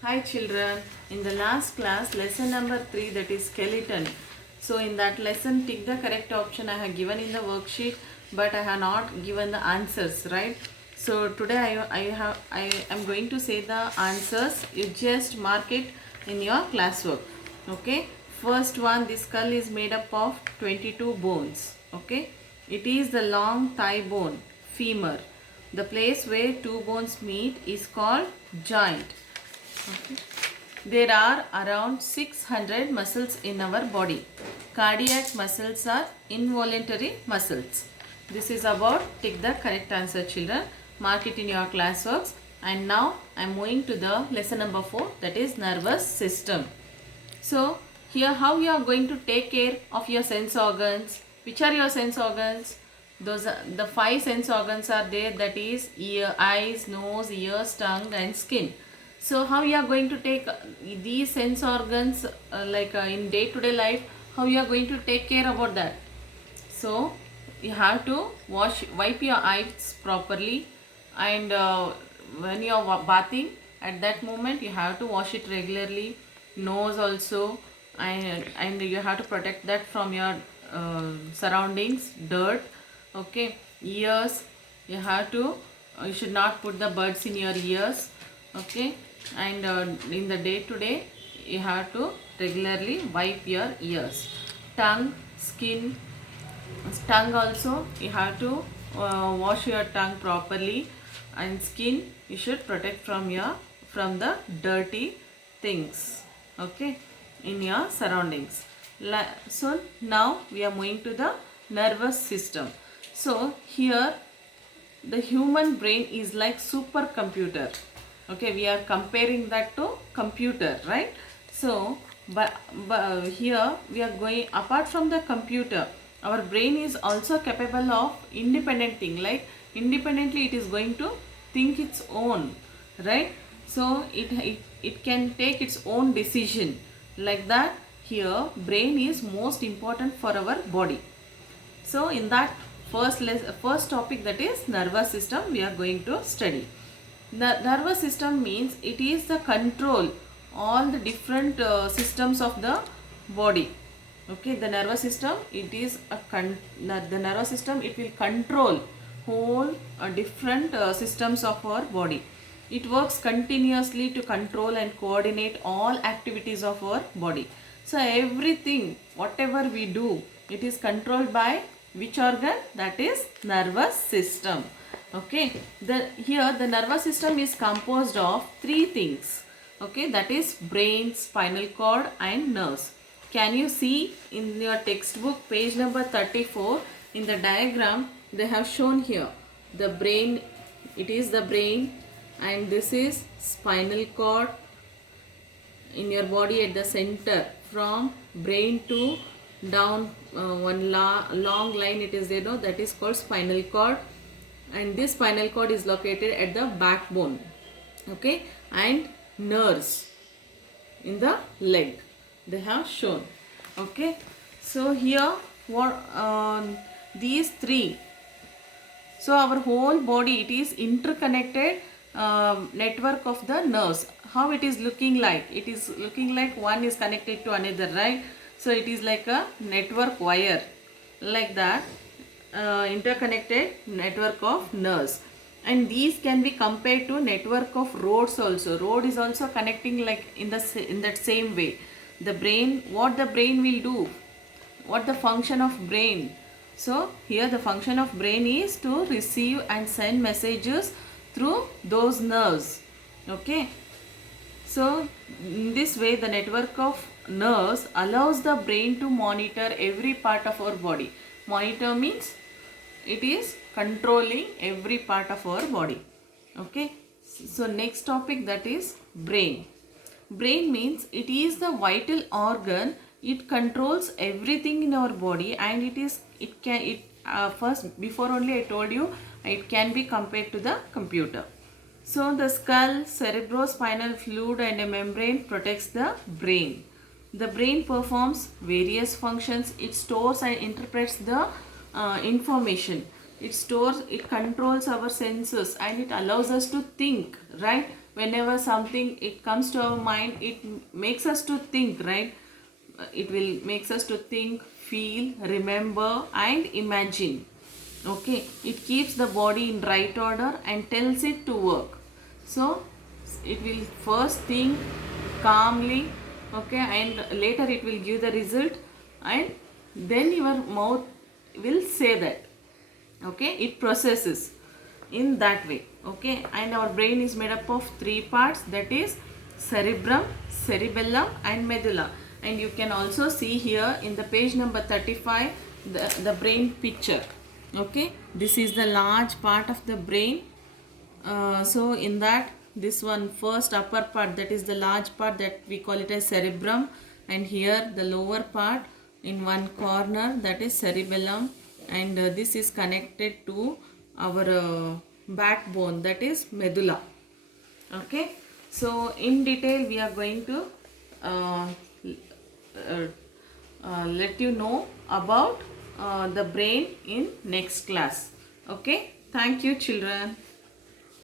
Hi children, in the last class lesson number 3, that is skeleton. So in that lesson tick the correct option I have given in the worksheet, but I have not given the answers, right? So today I am going to say the answers. You just mark it in your classwork. Okay, first one, this skull is made up of 22 bones. Okay, it is the long thigh bone, femur. The place where two bones meet is called joint. Okay. There are around 600 muscles in our body. Cardiac muscles are involuntary muscles. This is about tick the correct answer, children. Mark it in your classworks. And now I am moving to the lesson number 4, that is nervous system. So here how you are going to take care of your sense organs. Which are your sense organs? Those are the 5 sense organs are there, that is ear, eyes, nose, ears, tongue and skin. So how you are going to take these sense organs in day to day life, how you are going to take care about that? So you have to wipe your eyes properly, and when you are bathing, at that moment you have to wash it regularly. Nose also, and you have to protect that from your surroundings, dirt. Okay, ears, you have to you should not put the buds in your ears. Okay, and in the day to day you have to regularly wipe your ears. Tongue, skin, tongue also you have to wash your tongue properly, and skin you should protect from the dirty things, okay, in your surroundings. So now we are moving to the nervous system. So here the human brain is like supercomputer. Okay, we are comparing that to computer, right? So but here we are going, apart from the computer, our brain is also capable of independent thing, like independently it is going to think its own, right? So it can take its own decision, like that. Here brain is most important for our body. So in that first topic, that is nervous system, we are going to study. The nervous system means it is the control all the different systems of the body. Okay, the nervous system, it is the nervous system, it will control whole different systems of our body. It works continuously to control and coordinate all activities of our body. So everything whatever we do, it is controlled by which organ? That is nervous system. Okay, here the nervous system is composed of 3 things. Okay, that is brain, spinal cord and nerves. Can you see in your textbook page number 34, in the diagram they have shown here the brain, it is the brain, and this is spinal cord in your body at the center. From brain to down one long line it is there, no, that is called spinal cord, and this spinal cord is located at the backbone. Okay, and nerves in the leg they have shown. Okay, so here what these 3, so our whole body, it is interconnected network of the nerves. How it is looking like? It is looking like one is connected to another, right? So it is like a network wire, like that, interconnected network of nerves. And these can be compared to network of roads also. Road is also connecting like in that same way. The brain, what the brain will do? What the function of brain? So here the function of brain is to receive and send messages through those nerves. Okay, so in this way the network of nerves allows the brain to monitor every part of our body. Monitor means it is controlling every part of our body. Okay, so next topic, that is brain. Brain means it is the vital organ. It controls everything in our body, and first, before only I told you, it can be compared to the computer. So the skull, cerebrospinal fluid and a membrane protects the brain. The brain performs various functions. It stores and interprets the information. It controls our senses, and it allows us to think, right? whenever something it comes to our mind, it makes us to think, right? It will makes us to think, feel, remember and imagine. Okay, it keeps the body in right order and tells it to work. So it will first think calmly, okay, and later it will give the result, and then your mouth will say that. Okay, it processes in that way. Okay, and our brain is made up of three parts, that is cerebrum, cerebellum and medulla. And you can also see here in the page number 35 the brain picture. Okay, this is the large part of the brain. So in that, this one first upper part, that is the large part, that we call it as cerebrum, and here the lower part in one corner, that is cerebellum, and this is connected to our backbone, that is medulla. Okay, so in detail we are going to uh, uh, let you know about the brain in next class. Okay, thank you children.